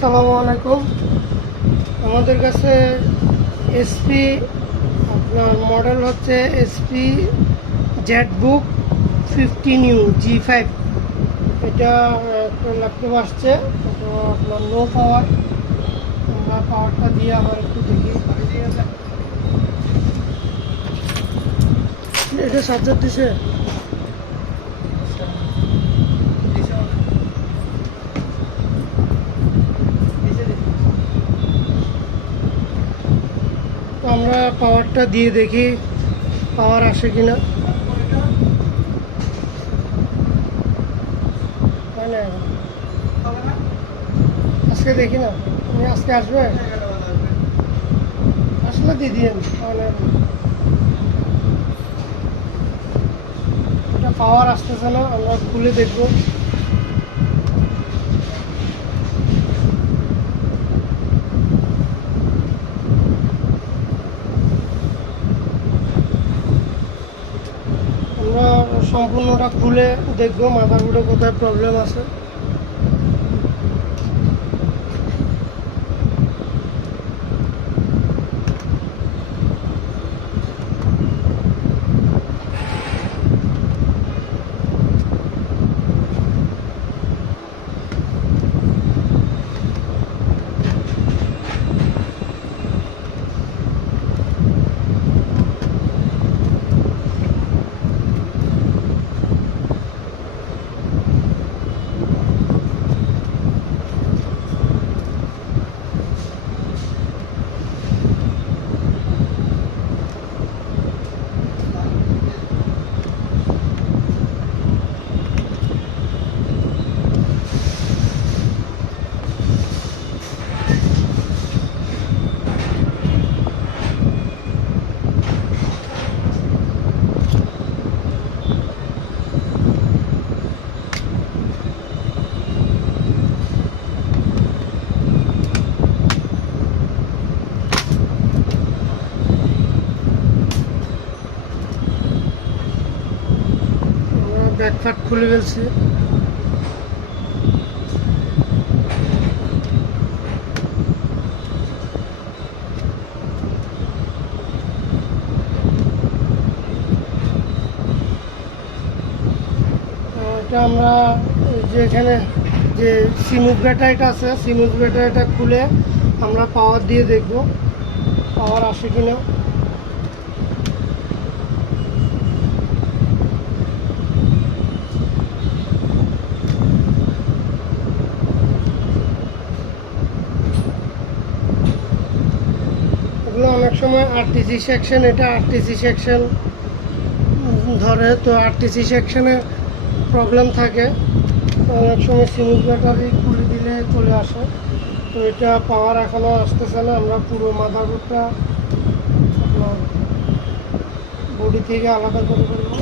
আসসালামু আলাইকুম। আমাদের কাছে এসপি আপনার মডেল হচ্ছে এসপি zbook 15U G5। এটা একটা ল্যাপটপ আসছে, তো আপনার লো পাওয়ার। আমরা পাওয়ারটা দিয়ে আবার একটু দেখি। এটা চার্জার দিছে। তো আমরা পাওয়ারটা দিয়ে দেখি পাওয়ার আসে কিনা। আজকে দেখি না, তুমি আজকে আসবে, আসলে দিয়ে দিন তাহলে। এটা পাওয়ার আসতেছে না, আমরা খুলে দেখবো। আমরা সম্পূর্ণটা খুলে দেখবো মাদারবোর্ডে কোথায় প্রবলেম আছে। ব্যাকপার্ট খুলে ফেলছি। এটা আমরা যে এখানে যে সিমুক ব্যাটারিটা আছে, সিমুক ব্যাটারিটা খুলে আমরা পাওয়ার দিয়ে দেখব পাওয়ার আসে কিনা। অনেক সময় আরটিসি সেকশন, এটা আরটিসি সেকশন ধরে, তো আরটিসি সেকশনে প্রবলেম থাকে। অনেক সময় সিমুক ব্যাটারি খুলে দিলে চলে আসে। তো এটা পাওয়ার এখনও আসতেছে না। আমরা পুরো মাদারবোর্ডটা আপনার বডি থেকে আলাদা করে ফেলবো।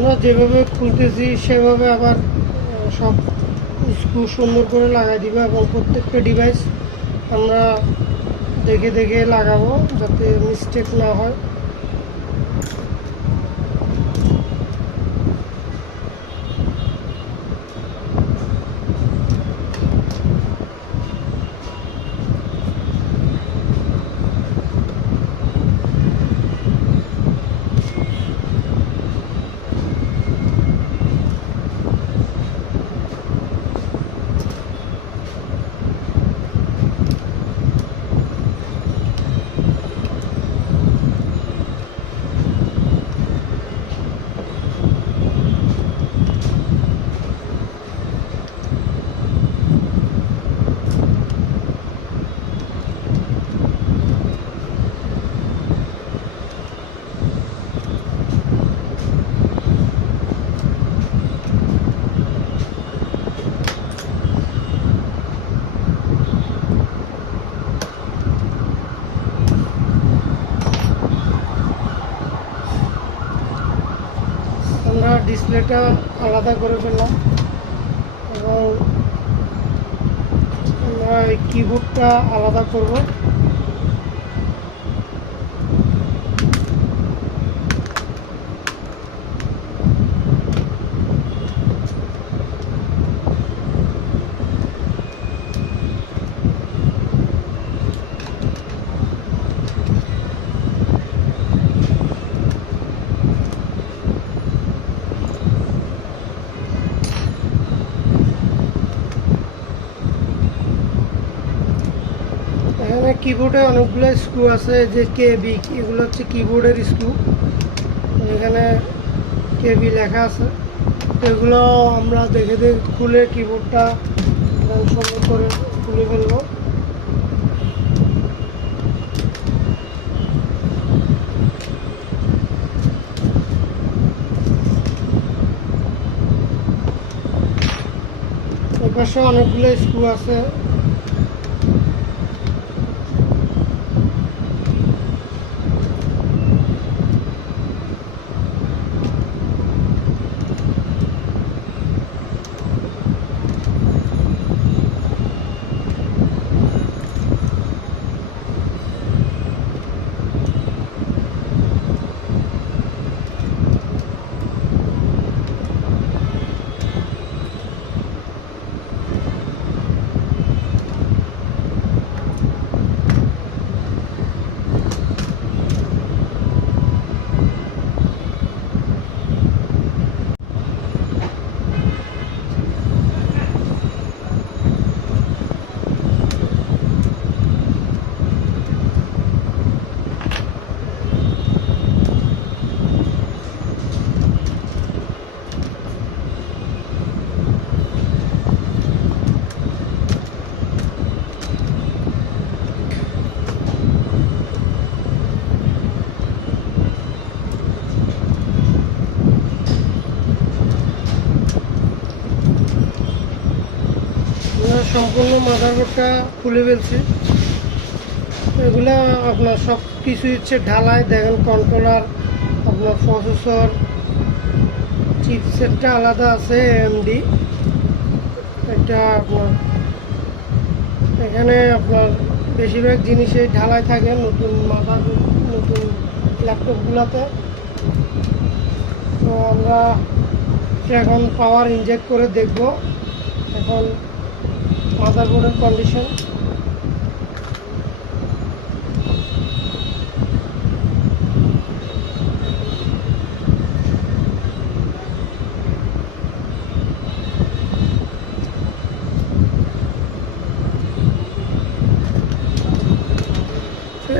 আমরা যেভাবে খুলতেছি সেভাবে আবার সব স্ক্রু সুন্দর করে লাগাই দিব এবং প্রত্যেকটা ডিভাইস আমরা দেখে দেখে লাগাবো যাতে মিস্টেক না হয়। আমরা ডিসপ্লেটা আলাদা করে ফেললাম এবং আমরা কিবোর্ডটা আলাদা করব। এখানে কিবোর্ডে অনেকগুলো স্ক্রু আছে, যে কেবি, এগুলো হচ্ছে কিবোর্ডের স্ক্রু। এখানে কেবি লেখা আছে, এগুলো আমরা দেখে দেখে খুলে কিবোর্ডটা সুন্দর করে খুলে ফেলবো। এপাশে অনেকগুলো স্ক্রু আছে। সম্পূর্ণ মাদারবোর্ডটা খুলে ফেলছি। এগুলা আপনার সব কিছু হচ্ছে ঢালাই। দেখেন কন্ট্রোলার, আপনার প্রসেসর, চিপসেটটা আলাদা আছে এমডি। এটা আপনার এখানে আপনার বেশিরভাগ জিনিসে ঢালাই থাকে নতুন মাদারবোর্ড, নতুন ল্যাপটপগুলোতে। তো আমরা এখন পাওয়ার ইনজেক্ট করে দেখব এখন মাদারবোর্ডের কন্ডিশন।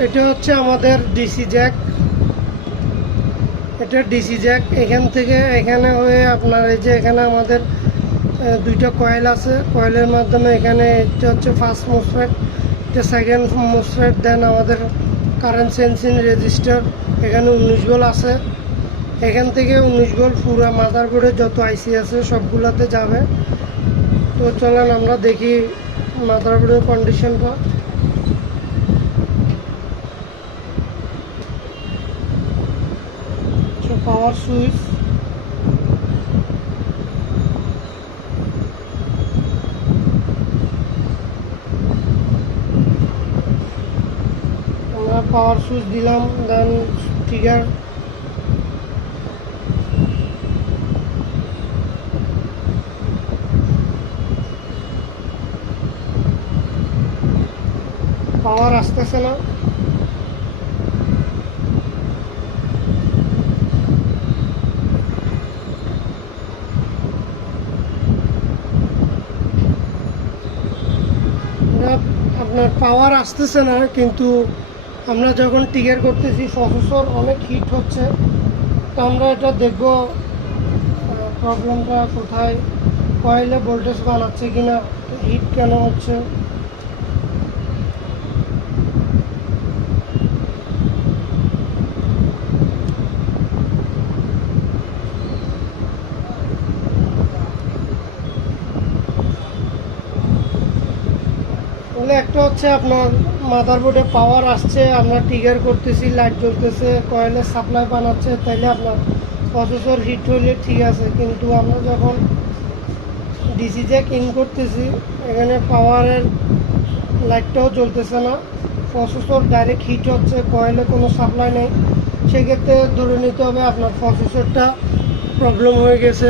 এটা হচ্ছে আমাদের ডিসি জ্যাক। এটা ডিসি জ্যাক। এখান থেকে এখানে হয়ে আপনার এই যে এখানে আমাদের দুইটা কয়েল আছে। কয়েলের মাধ্যমে এখানে এটা হচ্ছে ফার্স্ট মোসফেট, এটা সেকেন্ড মোসফেট। দেন আমাদের কারেন্ট সেন্সিং রেজিস্টার, এখানে 19 ভোল্ট আছে। এখান থেকে 19 ভোল্ট পুরো মাদারবোর্ডে যত আইসি আছে সবগুলোতে যাবে। তো চলেন আমরা দেখি মাদারবোর্ডের কন্ডিশনটা। পাওয়ার সুইচ, পাওয়ার সুইচ দিলাম, দেন ট্রিগার, পাওয়ার আসতেছে না। আপনার পাওয়ার আসতেছে না, কিন্তু আমরা যখন ট্রিগার করতেছি প্রসেসর অনেক হিট হচ্ছে। তো আমরা এটা দেখব প্রবলেমটা কোথায়, কয়েলে ভোল্টেজ বানাচ্ছে কিনা, হিট কেন হচ্ছে। একটা হচ্ছে আপনার মাদারবোর্ডে পাওয়ার আসছে, আমরা ট্রিগার করতেছি, লাইট জ্বলতেছে, কয়েলের সাপ্লাই বানাচ্ছে, তাইলে আপনার প্রসেসর হিট হইলে ঠিক আছে। কিন্তু আমরা যখন ডিসি জ্যাক ইন করতেছি, এখানে পাওয়ারের লাইটটাও জ্বলতেছে না, প্রসেসর ডাইরেক্ট হিট হচ্ছে, কয়েলে কোনো সাপ্লাই নেই। সেক্ষেত্রে ধরে নিতে হবে আপনার প্রসেসরটা প্রবলেম হয়ে গেছে,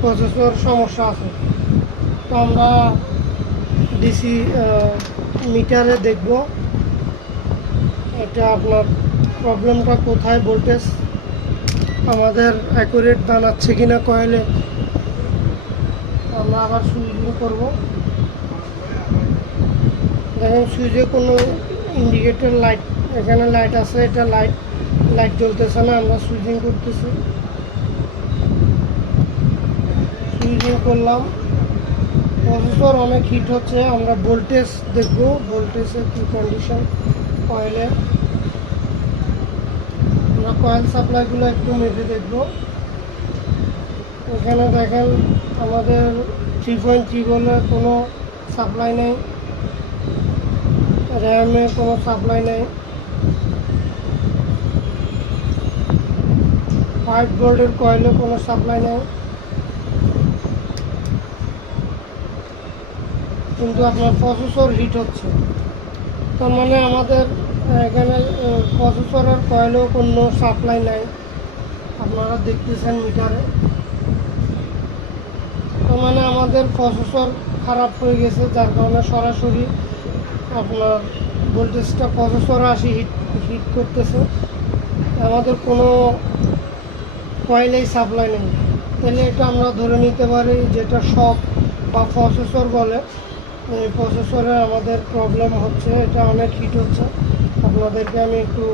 প্রসেসর সমস্যা আছে। তো আমরা ডিসি মিটারে দেখব এটা আপনার প্রবলেমটা কোথায়, ভোল্টেজ আমাদের অ্যাকুরেট বানাচ্ছে কিনা কয়েলে। আমরা আবার সুইচিং করব। দেখেন সুইচে কোনো ইন্ডিকেটর লাইট, এখানে লাইট আছে, এটা লাইট জ্বলতেছে না। আমরা সুইচিং করতেছি, সুইচিং করলাম, প্রসেসর অনেক হিট হচ্ছে। আমরা ভোল্টেজ দেখব, ভোল্টেজের কী কন্ডিশন কয়েলে। আমরা কয়েল সাপ্লাইগুলো একটু মেপে দেখব। এখানে দেখেন আমাদের 3.3 বলে কোনো সাপ্লাই নেই, র্যামে কোনো সাপ্লাই নেই, 5 ভোল্টের কয়েলে কোনো সাপ্লাই নেই। কিন্তু আপনার প্রসেসর হিট হচ্ছে, তার মানে আমাদের এখানে প্রসেসরের কয়েলেও কোনো সাপ্লাই নাই, আপনারা দেখতেছেন মিটারে। তার মানে আমাদের প্রসেসর খারাপ হয়ে গেছে, যার কারণে সরাসরি আপনার ভোল্টেজটা প্রসেসরে আসি হিট করতেছে, আমাদের কোনো কয়েলেই সাপ্লাই নেই। তাহলে এটা আমরা ধরে নিতে পারি যেটা শক বা প্রসেসর বলে, এই প্রসেসরে আমাদের প্রবলেম হচ্ছে, এটা অনেক হিট হচ্ছে। আপনাদেরকে আমি একটু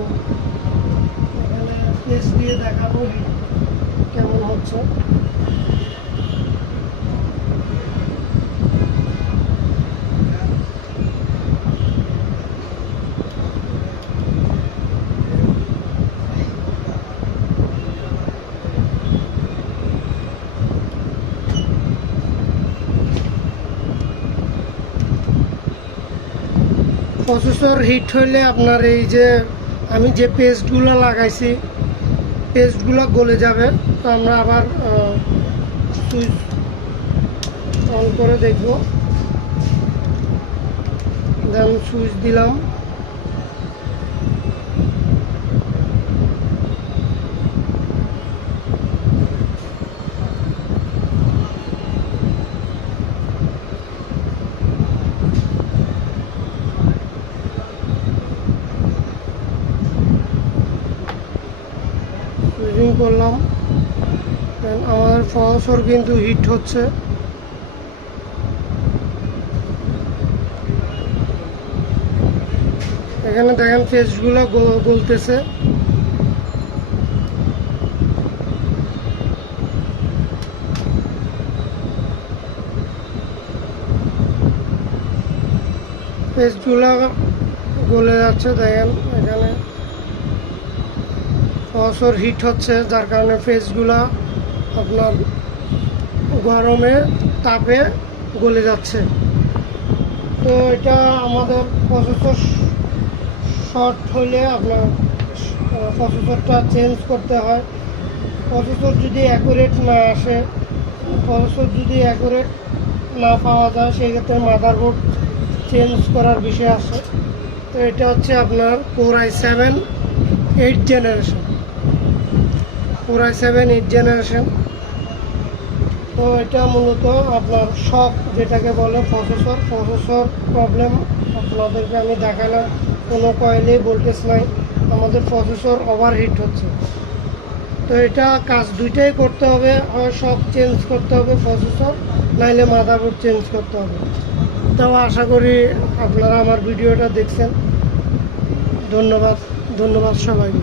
এখানে টেস্ট দিয়ে দেখাবো হিট কেমন হচ্ছে। প্রসেসর হিট হইলে আপনার এই যে আমি যে পেস্টগুলো লাগাইছি, পেস্টগুলো গলে যাবে। তো আমরা আবার সুইচ অন করে দেখব, দেন সুইচ দিলাম, সুইচিং করলাম, দেন আমাদের প্রসেসর কিন্তু হিট হচ্ছে। এখানে দেখেন পেস্টগুলো গলতেছে, পেস্টগুলো গলে যাচ্ছে। দেখেন এখানে প্রসেসর হিট হচ্ছে, যার কারণে পেস্টগুলো আপনার গরমে তাপে গলে যাচ্ছে। তো এটা আমাদের প্রসেসর শর্ট হলে আপনার প্রসেসরটা চেঞ্জ করতে হয়। প্রসেসর যদি অ্যাকুরেট না আসে, প্রসেসর যদি অ্যাকুরেট না পাওয়া যায়, সেক্ষেত্রে মাদারবোর্ড চেঞ্জ করার বিষয় আছে। তো তো এটা হচ্ছে আপনার core i7 8 generation, core i7 8 generation. তো এটা মূলত আপনার শক যেটাকে বলে প্রসেসর প্রবলেম আপনাদেরকে আমি দেখালাম। কোনো কয়েলেই ভোল্টেজ নাই, আমাদের প্রসেসর ওভারহিট হচ্ছে। তো এটা কাজ দুইটাই করতে হবে, হয় শক চেঞ্জ করতে হবে প্রসেসর, নাইলে মাদারবোর্ড চেঞ্জ করতে হবে। তো আশা করি আপনারা আমার ভিডিওটা দেখছেন। ধন্যবাদ সবাইকে।